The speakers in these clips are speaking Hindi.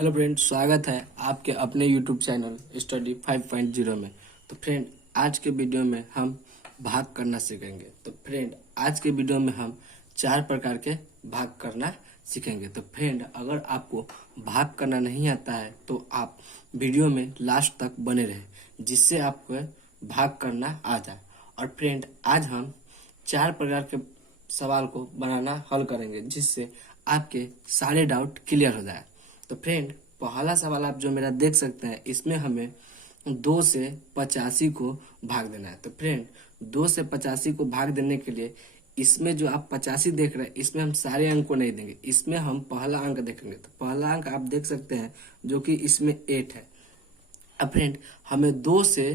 हेलो फ्रेंड, स्वागत है आपके अपने यूट्यूब चैनल स्टडी 5.0 में। तो फ्रेंड, आज के वीडियो में हम भाग करना सीखेंगे। तो फ्रेंड, आज के वीडियो में हम 4 प्रकार के भाग करना सीखेंगे। तो फ्रेंड, अगर आपको भाग करना नहीं आता है तो आप वीडियो में लास्ट तक बने रहे, जिससे आपको भाग करना आ जाए। और फ्रेंड, आज हम 4 प्रकार के सवाल को बनाना हल करेंगे, जिससे आपके सारे डाउट क्लियर हो जाए। तो फ्रेंड, पहला सवाल आप जो मेरा देख सकते हैं, इसमें हमें 2 से 85 को भाग देना है। तो फ्रेंड, 2 से 85 को भाग देने के लिए इसमें जो आप 85 देख रहे हैं, इसमें हम सारे अंक को नहीं देंगे, इसमें हम पहला अंक देखेंगे। तो पहला अंक आप देख सकते हैं जो कि इसमें 8 है। अब फ्रेंड, हमें 2 से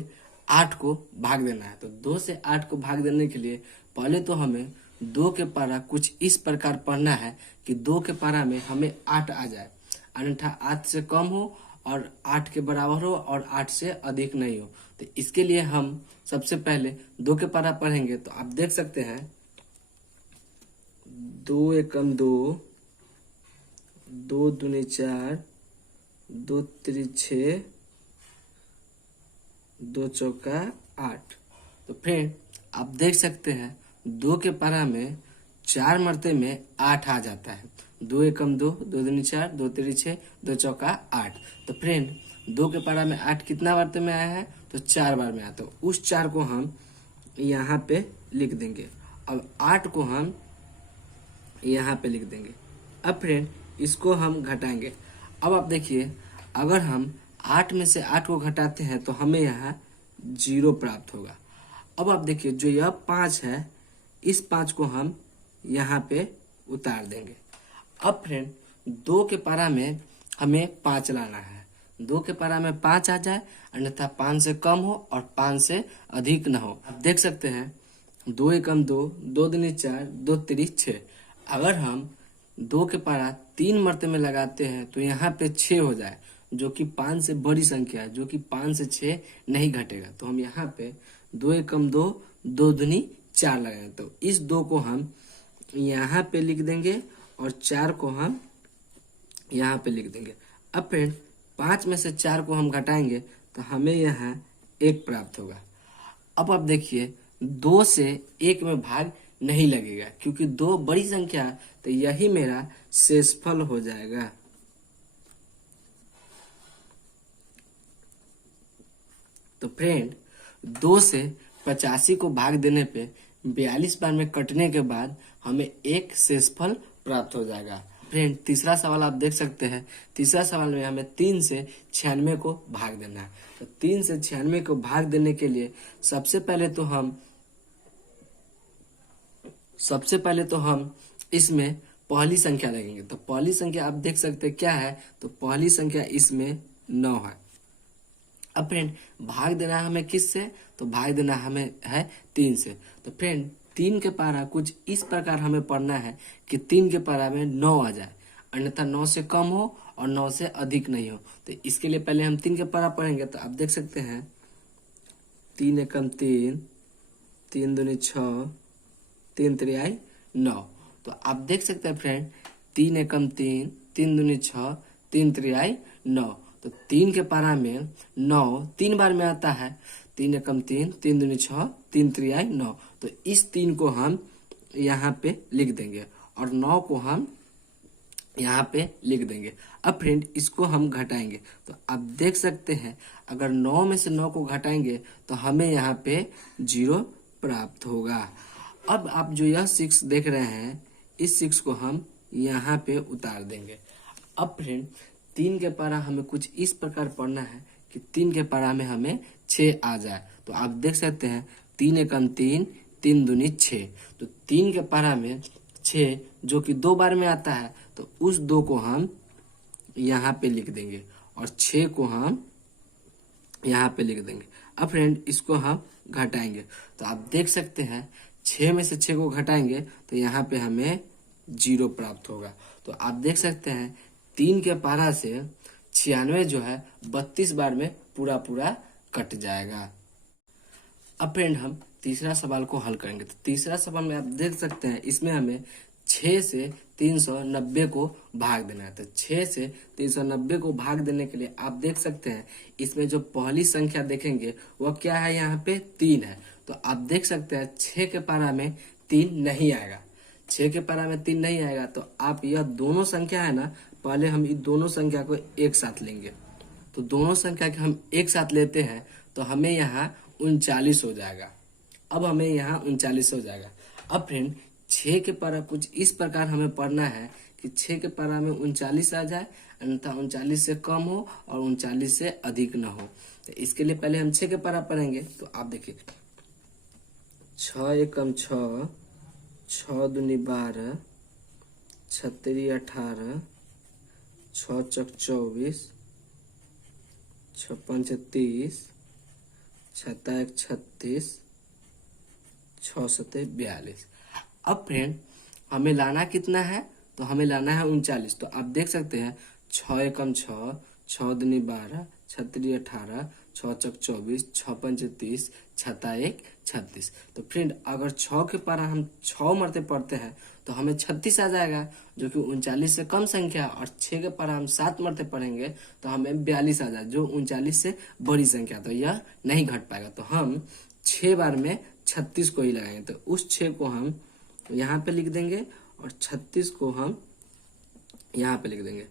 8 को भाग देना है। तो 2 से 8 को भाग देने के लिए पहले तो हमें 2 के पारा कुछ इस प्रकार पढ़ना है कि 2 के पारा में हमें 8 आ जाए, अन्यथा 8 से कम हो और 8 के बराबर हो और 8 से अधिक नहीं हो। तो इसके लिए हम सबसे पहले 2 के पारा पढ़ेंगे। तो आप देख सकते हैं 2 एकम 2, 2 दूनी 4, 2 तिरी 6, 2 चौका 8। तो फ्रेंड, आप देख सकते हैं 2 के पारा में 4 मरते में 8 आ जाता है। 2 एकम 2, 2 दूनी 4, 2 तिरी 6, 2 चौका 8। तो फ्रेंड, 2 के पारा में 8 कितना बार में आया है? तो 4 बार में आया। तो उस 4 को हम यहाँ पे लिख देंगे। अब 8 को हम यहाँ पे लिख देंगे। अब फ्रेंड, इसको हम घटाएंगे। अब आप देखिए, अगर हम 8 में से 8 को घटाते हैं तो हमें यहाँ 0 प्राप्त होगा। अब आप देखिए, जो यह 5 है, इस 5 को हम यहाँ पे उतार देंगे। अब फ्रेंड, 2 के पारा में हमें 5 लाना है। 2 के पारा में 5 आ जाए, अन्यथा 5 से कम हो और 5 से अधिक न हो। आप देख सकते हैं 2 एकम 2, 2 दूनी 4, 2 तिरी 6। अगर हम 2 के पारा 3 मरते में लगाते हैं तो यहाँ पे 6 हो जाए, जो कि 5 से बड़ी संख्या है, जो कि 5 से 6 नहीं घटेगा। तो हम यहाँ पे 2 एकम 2, 2 दूनी 4 लगाएंगे। तो इस 2 को हम यहाँ पे लिख देंगे और 4 को हम यहाँ पे लिख देंगे। अब फ्रेंड, 5 में से 4 को हम घटाएंगे तो हमें यहाँ 1 प्राप्त होगा। अब आप देखिए, 2 से 1 में भाग नहीं लगेगा, क्योंकि 2 बड़ी संख्या है, तो यही मेरा शेषफल हो जाएगा। तो फ्रेंड, 2 से 85 को भाग देने पे 42 बार में कटने के बाद हमें 1 शेषफल प्राप्त हो जाएगा। फ्रेंड, तीसरा सवाल आप देख सकते हैं। तीसरा सवाल में हमें 3 से 96 को भाग देना है। तो 3 से 96 को भाग देने के लिए सबसे पहले तो हम इसमें पहली संख्या लगेंगे। तो पहली संख्या आप देख सकते हैं क्या है? तो पहली संख्या इसमें 9 है। अब फ्रेंड, भाग देना है हमें किस से? तो भाग देना हमें है 3 से। तो फ्रेंड, 3 के पारा कुछ इस प्रकार हमें पढ़ना है कि 3 के पारा में 9 आ जाए, अन्यथा 9 से कम हो और 9 से अधिक नहीं हो। तो इसके लिए पहले हम 3 के पारा पढ़ेंगे। तो आप देख सकते हैं 3 एकम 3, 3 दूनी 6, 3 तिरियाई 9। तो आप देख सकते हैं फ्रेंड, 3 एकम 3, 3 दूनी 6, 3 तिरियाई 9। तो 3 के पारा में 9 3 बार में आता है। 3 एकम 3, 3 दूनी 6, 3 तिरियाई 9। तो इस 3 को हम यहाँ पे लिख देंगे और 9 को हम यहाँ पे लिख देंगे। अब फ्रेंड, इसको हम घटाएंगे। तो आप देख सकते हैं, अगर 9 में से 9 को घटाएंगे तो हमें यहाँ पे 0 प्राप्त होगा। अब आप जो यह 6 देख रहे हैं, इस 6 को हम यहाँ पे उतार देंगे। अब फ्रेंड, 3 के पारा हमें कुछ इस प्रकार पढ़ना है कि 3 के पारा में हमें 6 आ जाए। तो आप देख सकते हैं 3 एकम 3, 3 दूनी 6। तो 3 के पारा में 6 जो कि 2 बार में आता है, तो उस 2 को हम यहाँ पे लिख देंगे और 6 को हम यहाँ पे लिख देंगे। अब फ्रेंड, इसको हम घटाएंगे। तो आप देख सकते हैं 6 में से 6 को घटाएंगे तो यहाँ पे हमें 0 प्राप्त होगा। तो आप देख सकते हैं 3 के पारा से 96 जो है 32 बार में पूरा कट जाएगा। अब फ्रेंड, हम तीसरा सवाल को हल करेंगे। तो तीसरा सवाल में आप देख सकते हैं, इसमें हमें 6 से 390 को भाग देना है। तो 6 से 390 को भाग देने के लिए आप देख सकते हैं इसमें जो पहली संख्या देखेंगे वह क्या है, यहाँ पे 3 है। तो आप देख सकते हैं 6 के पारा में 3 नहीं आएगा, 6 के पारा में 3 नहीं आएगा। तो आप यह दोनों संख्या है ना, पहले हम इन दोनों संख्या को एक साथ लेंगे। तो दोनों संख्या के हम एक साथ लेते हैं तो हमें यहाँ 39 हो जाएगा। अब हमें यहाँ 39 हो जाएगा। अब फ्रेंड 6 के पारा कुछ इस प्रकार हमें पढ़ना है कि 6 के पारा में 39 आ जाए, अन्यथा 39 से कम हो और 39 से अधिक न हो। तो इसके लिए पहले हम 6 के पारा पढ़ेंगे। तो आप देखिए 6 एकम 6, 6 दूनी 12, 6 तिरी 18, 6 चौक 24, 6 पंच 30, 6 एक 36, 6 सत्ते 42। अब फ्रेंड हमें लाना कितना है, तो हमें लाना है 39। तो आप देख सकते हैं 6 एकम 6, 6 दूनी 12, 6 तिरी 18, 6 चौक 24, 6 पंच 30, 6 एक 36। तो फ्रेंड अगर 6 के पारा हम 6 मरते पढ़ते हैं तो हमें 36 आ जाएगा, जो कि 39 से कम संख्या। और 6 के पारा हम 7 मरते पढ़ेंगे तो हमें 42 आ जाए, जो 39 से बड़ी संख्या। तो यह नहीं घट पाएगा। तो हम 6 बार में 36 को ही लगाएंगे। तो उस 6 को हम यहाँ पे लिख देंगे और 36 को हम यहाँ पे लिख देंगे।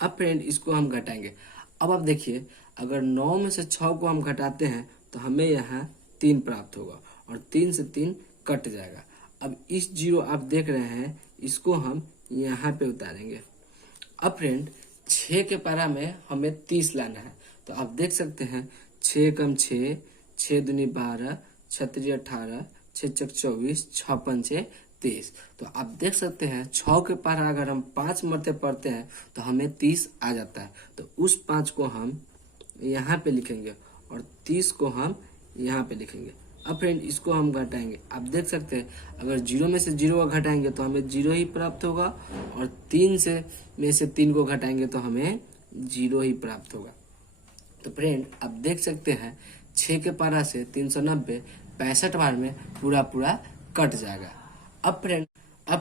अब फ्रेंड इसको हम घटाएंगे। अब आप देखिए अगर 9 में से 6 को हम घटाते हैं तो हमें यहाँ 3 प्राप्त होगा और 3 से 3 कट जाएगा। अब इस 0 आप देख रहे हैं, इसको हम यहाँ पे उतारेंगे। अब फ्रेंड 6 के पारा में हमें 30 लाना है। तो आप देख सकते हैं 6 कम 6, 6 दूनी 12, 6 तिरी 18, 6 चौक 24, 6 पंचे 30। तो आप देख सकते हैं 6 के पारा अगर हम 5 मरते पढ़ते हैं तो हमें 30 आ जाता है। तो उस 5 को हम यहाँ पे लिखेंगे और 30 को हम यहाँ पे लिखेंगे। अब फ्रेंड इसको हम घटाएंगे। आप देख सकते हैं अगर 0 में से 0 को घटाएंगे तो हमें 0 ही प्राप्त होगा और 3 में से 3 को घटाएंगे तो हमें 0 ही प्राप्त होगा। तो फ्रेंड आप देख सकते हैं 6 के पारा से 390 65 बार में पूरा कट जाएगा। अब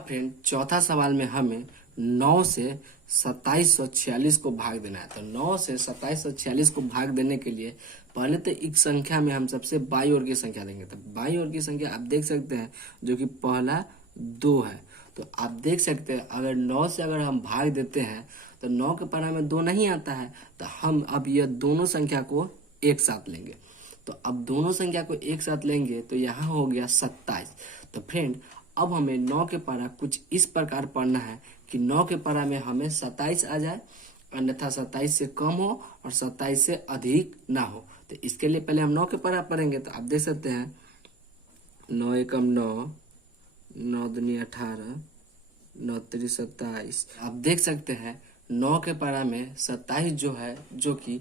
फ्रेंड चौथा सवाल में हमें 9 से 2746 को भाग देना है। तो 9 से 2746 को भाग देने के लिए पहले तो एक संख्या में हम सबसे बाई ओर की संख्या देंगे। तो बाई ओर की संख्या आप देख सकते हैं जो कि पहला 2 है। तो आप देख सकते हैं अगर 9 से अगर हम भाग देते हैं तो 9 के पारा में 2 नहीं आता है। तो हम अब यह दोनों संख्या को एक साथ लेंगे। तो अब दोनों संख्या को एक साथ लेंगे तो यहाँ हो गया 27। तो फ्रेंड अब हमें 9 के पारा कुछ इस प्रकार पढ़ना है कि 9 के पारा में हमें 27 आ जाए, अन्यथा 27 से कम हो और 27 से अधिक ना हो। तो इसके लिए पहले हम 9 के पारा पढ़ेंगे। तो आप देख सकते हैं 9 एकम 9, 9 दूनी 18, 9 तिरी 27। आप देख सकते हैं 9 के पारा में 27 जो है, जो कि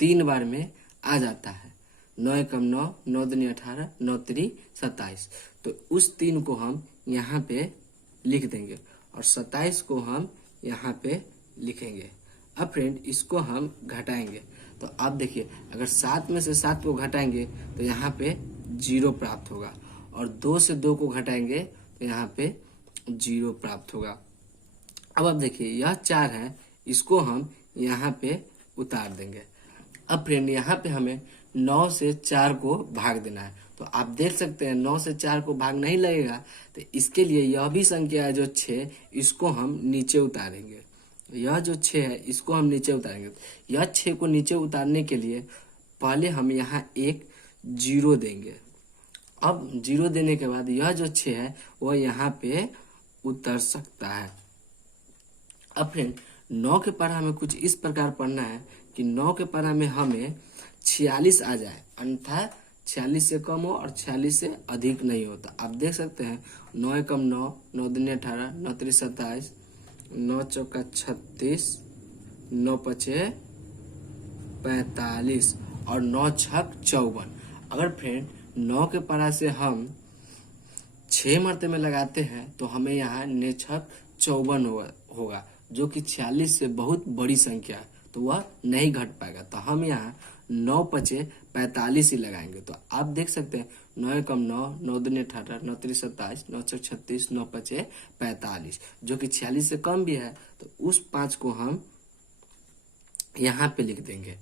3 बार में आ जाता है। 9 एकम 9, 9 दूनी 18, 9 तिरी 27। तो उस 3 को हम यहाँ पे लिख देंगे और 27 को हम यहाँ पे लिखेंगे। अब फ्रेंड इसको हम घटाएंगे। तो आप देखिए अगर 7 में से 7 को घटाएंगे तो यहाँ पे 0 प्राप्त होगा और 2 से 2 को घटाएंगे तो यहाँ पे 0 प्राप्त होगा। अब आप देखिए यह 4 है, इसको हम यहाँ पे उतार देंगे। अब फ्रेंड यहाँ पे हमें 9 से 4 को भाग देना है। तो आप देख सकते हैं 9 से 4 को भाग नहीं लगेगा। तो इसके लिए यह भी संख्या है जो 6, इसको हम नीचे उतारेंगे। यह जो 6 है इसको हम नीचे उतारेंगे। यह 6 को नीचे उतारने के लिए पहले हम यहाँ एक 0 देंगे। अब 0 देने के बाद यह जो 6 है वह यहाँ पे उतर सकता है। अब फ्रेंड 9 के पारा में कुछ इस प्रकार पढ़ना है कि 9 के पारा में हमें 46 आ जाए, अन्यथा 46 से कम हो और 46 से अधिक नहीं होता। आप देख सकते हैं 9 एकम 9, 9 दूनी 18, 9 तिरी 27, 9 चौका 36, 9 पचे 45 और 9 छक 54। अगर फ्रेंड 9 के पारा से हम 6 मरते में लगाते हैं तो हमें यहाँ 9 छक 54 होगा, जो कि 46 से बहुत बड़ी संख्या है, तो वह नहीं घट पाएगा। तो हम यहाँ 9 पचे 45 ही लगाएंगे। तो आप देख सकते हैं 9 एकम 9, 9 दूनी 18, 9 त्रिक 27, 9 चौक 36, 9 पचे 45, जो कि 46 से कम भी है। तो उस 5 को हम यहाँ पे लिख देंगे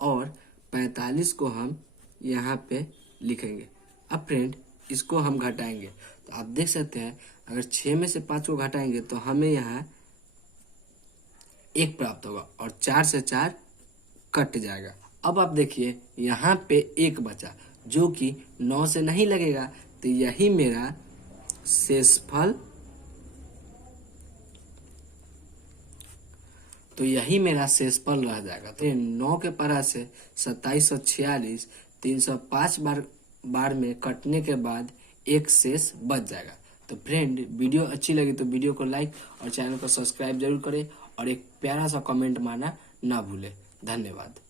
और 45 को हम यहाँ पे लिखेंगे। अब फ्रेंड इसको हम घटाएंगे तो आप देख सकते हैं अगर 6 में से 5 को घटाएंगे तो हमें यहाँ 1 प्राप्त होगा और 4 से 4 कट जाएगा। अब आप देखिए यहाँ पे 1 बचा जो कि 9 से नहीं लगेगा, तो यही मेरा शेषफल रह जाएगा। तो 9 के पारा से 2746 305 बार में कटने के बाद एक शेष बच जाएगा। तो फ्रेंड वीडियो अच्छी लगी तो वीडियो को लाइक और चैनल को सब्सक्राइब जरूर करें और एक प्यारा सा कमेंट मारना ना भूलें। धन्यवाद।